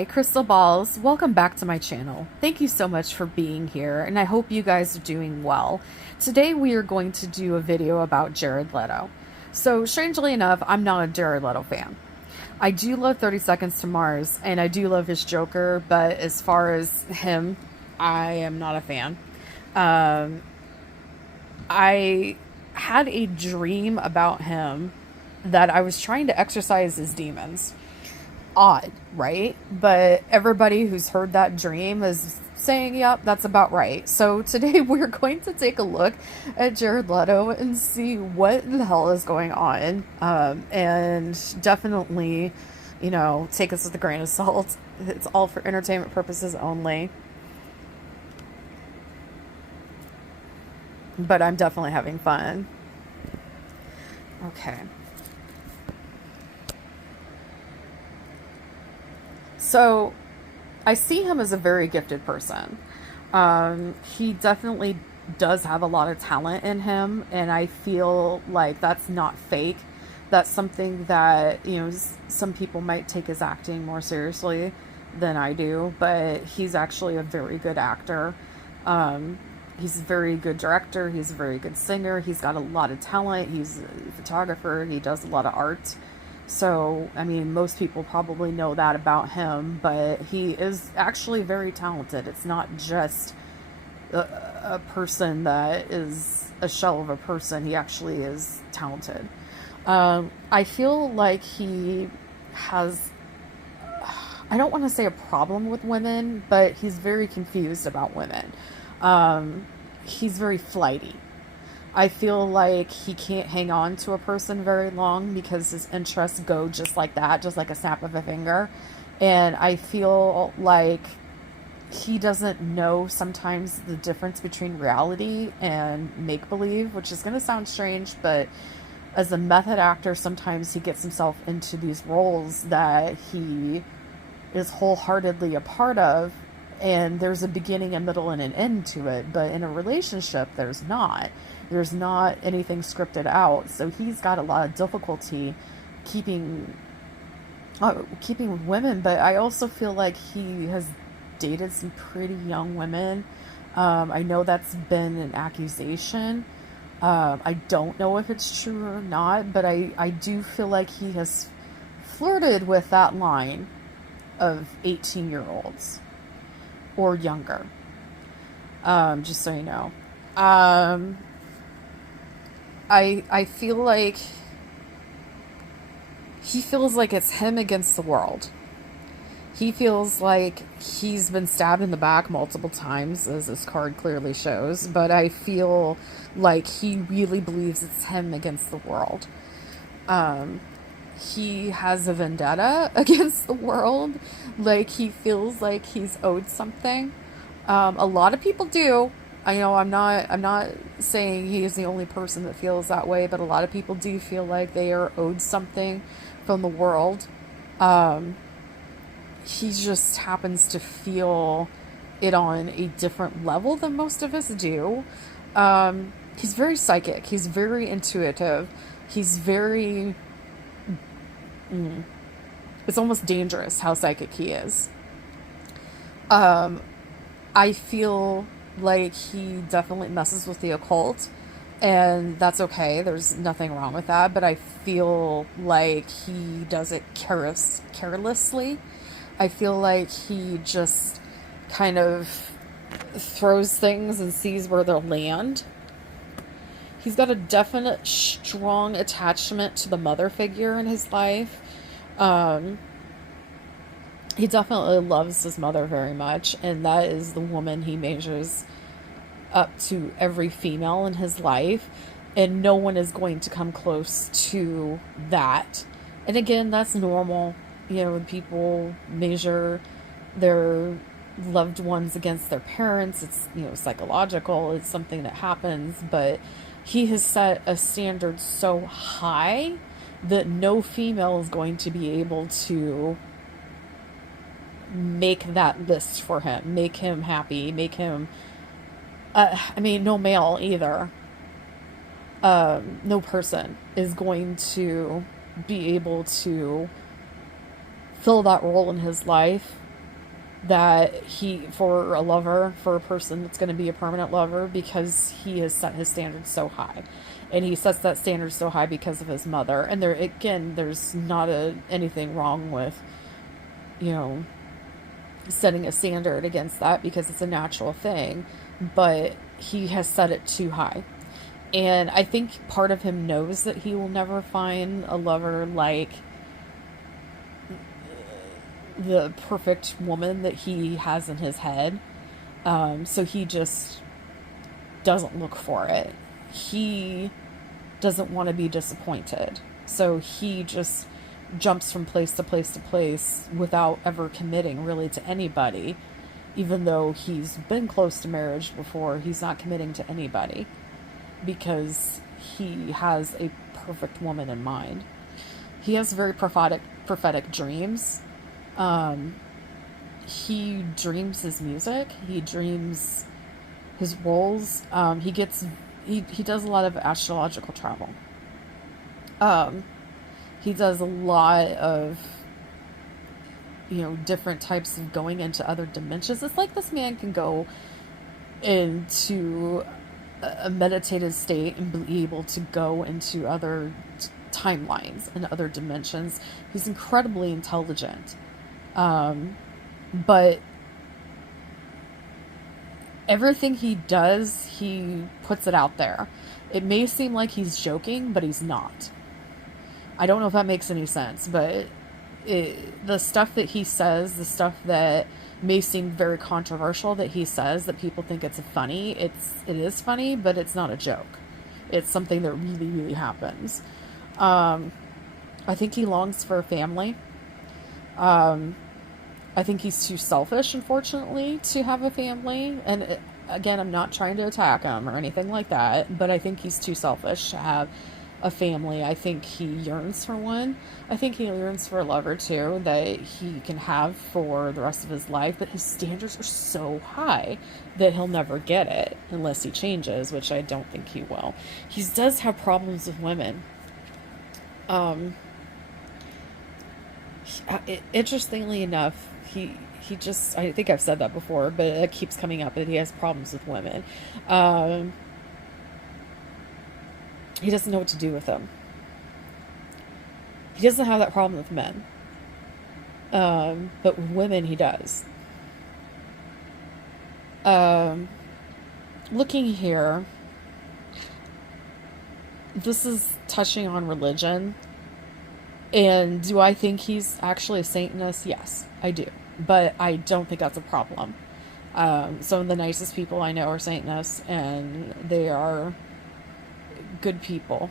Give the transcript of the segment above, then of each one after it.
Hi, Crystal Balls. Welcome back to my channel. Thank you so much for being here, and I hope you guys are doing well. Today we are going to do a video about Jared Leto. So, strangely enough, I'm not a Jared Leto fan. I do love 30 Seconds to Mars, and I do love his Joker, but as far as him, I am not a fan. I had a dream about him that I was trying to exorcise his demons. Odd, right? But everybody who's heard that dream is saying, yep, that's about right. So today we're going to take a look at Jared Leto and see what the hell is going on. And definitely, take us with a grain of salt. It's all for entertainment purposes only. But I'm definitely having fun. Okay. So, I see him as a very gifted person. He definitely does have a lot of talent in him, and I feel like that's not fake. That's something that, some people might take his acting more seriously than I do, but he's actually a very good actor. He's a very good director. He's a very good singer. He's got a lot of talent. He's a photographer. He does a lot of art. So, most people probably know that about him, but he is actually very talented. It's not just a person that is a shell of a person. He actually is talented. I feel like he has, I don't want to say a problem with women, but he's very confused about women. He's very flighty. I feel like he can't hang on to a person very long because his interests go just like that, just like a snap of a finger. And I feel like he doesn't know sometimes the difference between reality and make-believe, which is going to sound strange, but as a method actor, sometimes he gets himself into these roles that he is wholeheartedly a part of, and there's a beginning, a middle, and an end to it. But in a relationship, there's not. There's not anything scripted out. So he's got a lot of difficulty keeping women. But I also feel like he has dated some pretty young women. I know that's been an accusation. I don't know if it's true or not, but I do feel like he has flirted with that line of 18-year-olds. Or younger. Just so you know. I feel like he feels like it's him against the world. He feels like he's been stabbed in the back multiple times, as this card clearly shows, but I feel like he really believes it's him against the world. He has a vendetta against the world. Like, he feels like he's owed something. A lot of people do. I know I'm not saying he is the only person that feels that way, but a lot of people do feel like they are owed something from the world. He just happens to feel it on a different level than most of us do. He's very psychic. He's very intuitive. He's very... It's almost dangerous how psychic he is. I feel like he definitely messes with the occult, and that's okay. There's nothing wrong with that, but I feel like he does it carelessly. I feel like he just kind of throws things and sees where they'll land. He's got a definite strong attachment to the mother figure in his life. He definitely loves his mother very much, and that is the woman he measures up to every female in his life, and no one is going to come close to that. And again, that's normal. When people measure their loved ones against their parents, it's, psychological. It's something that happens, but he has set a standard so high that no female is going to be able to make that list for him, make him happy, make him, no male either. No person is going to be able to fill that role in his life that for a lover, for a person that's going to be a permanent lover, because he has set his standards so high. And he sets that standard so high because of his mother. And there, again, there's not anything wrong with, you know, setting a standard against that, because it's a natural thing. But he has set it too high. And I think part of him knows that he will never find a lover like the perfect woman that he has in his head. So he just doesn't look for it. He doesn't want to be disappointed. So he just jumps from place to place to place without ever committing really to anybody. Even though he's been close to marriage before, he's not committing to anybody because he has a perfect woman in mind. He has very prophetic dreams. He dreams his music. He dreams his roles. He does a lot of astrological travel. He does a lot of, you know, different types of going into other dimensions. It's like this man can go into a meditative state and be able to go into other timelines and other dimensions. He's incredibly intelligent. But everything he does, he puts it out there. It may seem like he's joking, but he's not. I don't know if that makes any sense, but the stuff that he says, the stuff that may seem very controversial that he says, that people think it's funny, it is funny, but it's not a joke. It's something that really, really happens. I think he longs for a family. I think he's too selfish, unfortunately, to have a family. And again, I'm not trying to attack him or anything like that, but I think he's too selfish to have a family. I think he yearns for one. I think he yearns for a lover too, that he can have for the rest of his life, but his standards are so high that he'll never get it unless he changes, which I don't think he will. He does have problems with women. Interestingly enough, he just, I think I've said that before, but it keeps coming up that he has problems with women. He doesn't know what to do with them. He doesn't have that problem with men. But with women, he does. Looking here, this is touching on religion. And do I think he's actually a Satanist? Yes, I do. But I don't think that's a problem. Some of the nicest people I know are Satanists, and they are good people.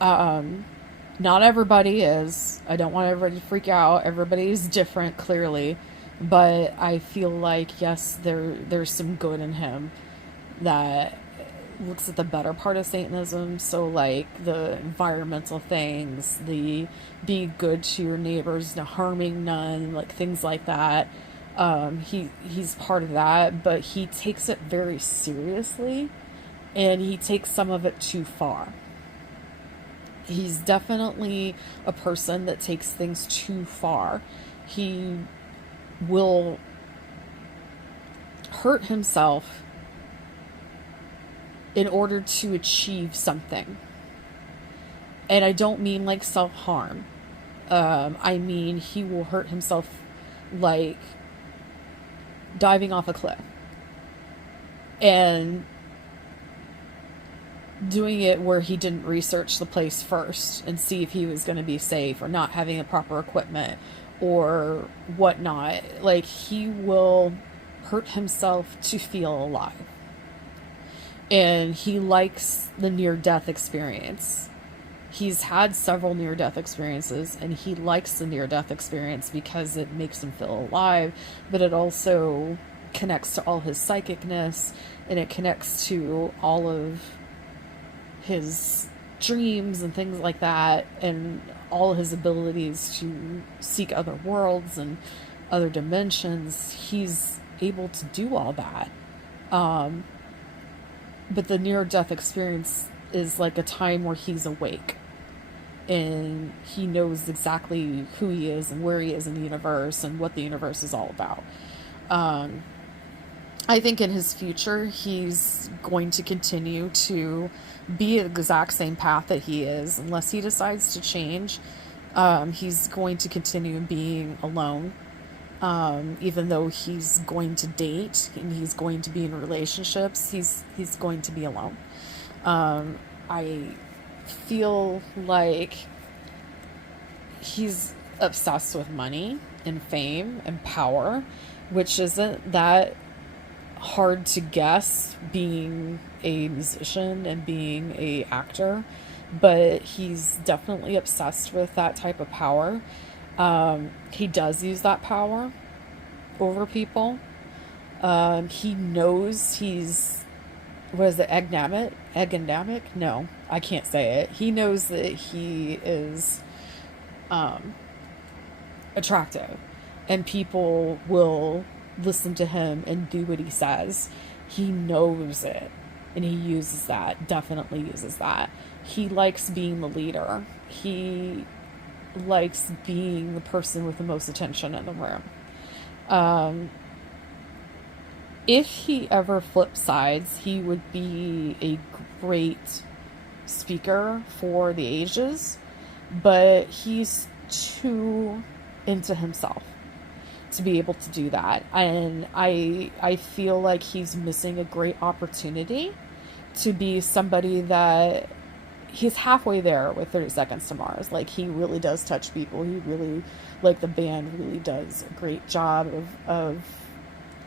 Not everybody is. I don't want everybody to freak out. Everybody's different, clearly. But I feel like, yes, there's some good in him that looks at the better part of Satanism. So, like, the environmental things, the be good to your neighbors, no harming none, like, things like that. He's part of that, but he takes it very seriously, and he takes some of it too far. He's definitely a person that takes things too far. He will hurt himself in order to achieve something. And I don't mean like self-harm. I mean he will hurt himself like diving off a cliff. And doing it where he didn't research the place first and see if he was going to be safe, or not having the proper equipment or whatnot. Like, he will hurt himself to feel alive. And he likes the near-death experience. He's had several near-death experiences, and he likes the near-death experience because it makes him feel alive, but it also connects to all his psychicness, and it connects to all of his dreams and things like that, and all his abilities to seek other worlds and other dimensions. He's able to do all that. But the near-death experience is like a time where he's awake. and he knows exactly who he is and where he is in the universe and what the universe is all about. Um, I think in his future, he's going to continue to be the exact same path that he is, unless he decides to change. He's going to continue being alone, even though he's going to date and he's going to be in relationships. He's going to be alone. I feel like he's obsessed with money and fame and power, which isn't that hard to guess being a musician and being a actor, but he's definitely obsessed with that type of power. He does use that power over people. He knows he's, what is it, agnamic? No, I can't say it. He knows that he is attractive, and people will listen to him and do what he says. He knows it, and he uses that, definitely uses that. He likes being the leader. He likes being the person with the most attention in the room. If he ever flipped sides, he would be a great speaker for the ages, but he's too into himself to be able to do that. And I feel like he's missing a great opportunity to be somebody that he's halfway there with 30 Seconds to Mars. Like, he really does touch people. He really, like, the band really does a great job of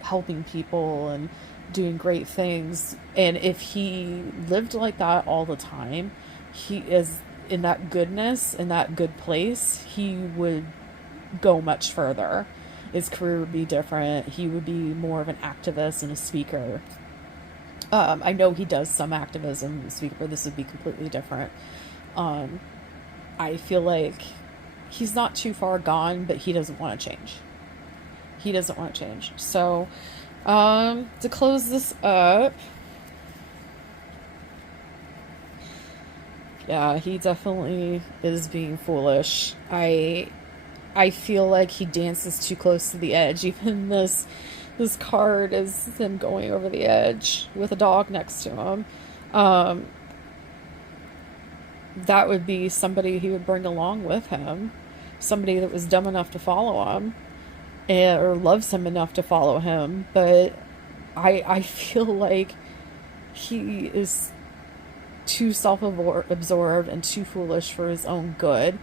helping people and doing great things. And if he lived like that all the time, he is in that goodness, in that good place, he would go much further. His career would be different. He would be more of an activist and a speaker. I know he does some activism, speaker, but this would be completely different. I feel like he's not too far gone, but he doesn't want to change. He doesn't want to change. So, to close this up, yeah, he definitely is being foolish. I feel like he dances too close to the edge. Even this card is him going over the edge with a dog next to him. That would be somebody he would bring along with him. Somebody that was dumb enough to follow him, or loves him enough to follow him. But I feel like he is too self-absorbed and too foolish for his own good.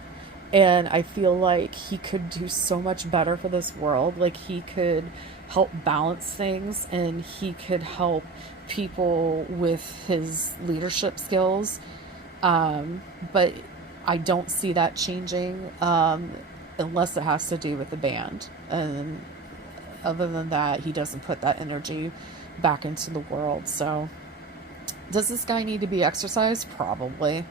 And I feel like he could do so much better for this world. Like, he could help balance things, and he could help people with his leadership skills. But I don't see that changing, unless it has to do with the band. And other than that, he doesn't put that energy back into the world. So, does this guy need to be exercised? Probably.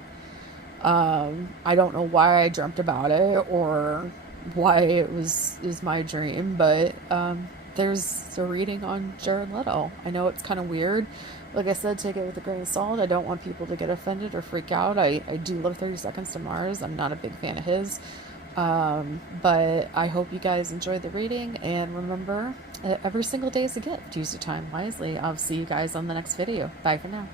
I don't know why I dreamt about it or why is my dream, but there's a reading on Jared Leto. I know it's kind of weird. Like I said, take it with a grain of salt. I don't want people to get offended or freak out. I do love 30 Seconds to Mars. I'm not a big fan of his. But I hope you guys enjoyed the reading, and remember, every single day is a gift. Use your time wisely. I'll see you guys on the next video. Bye for now.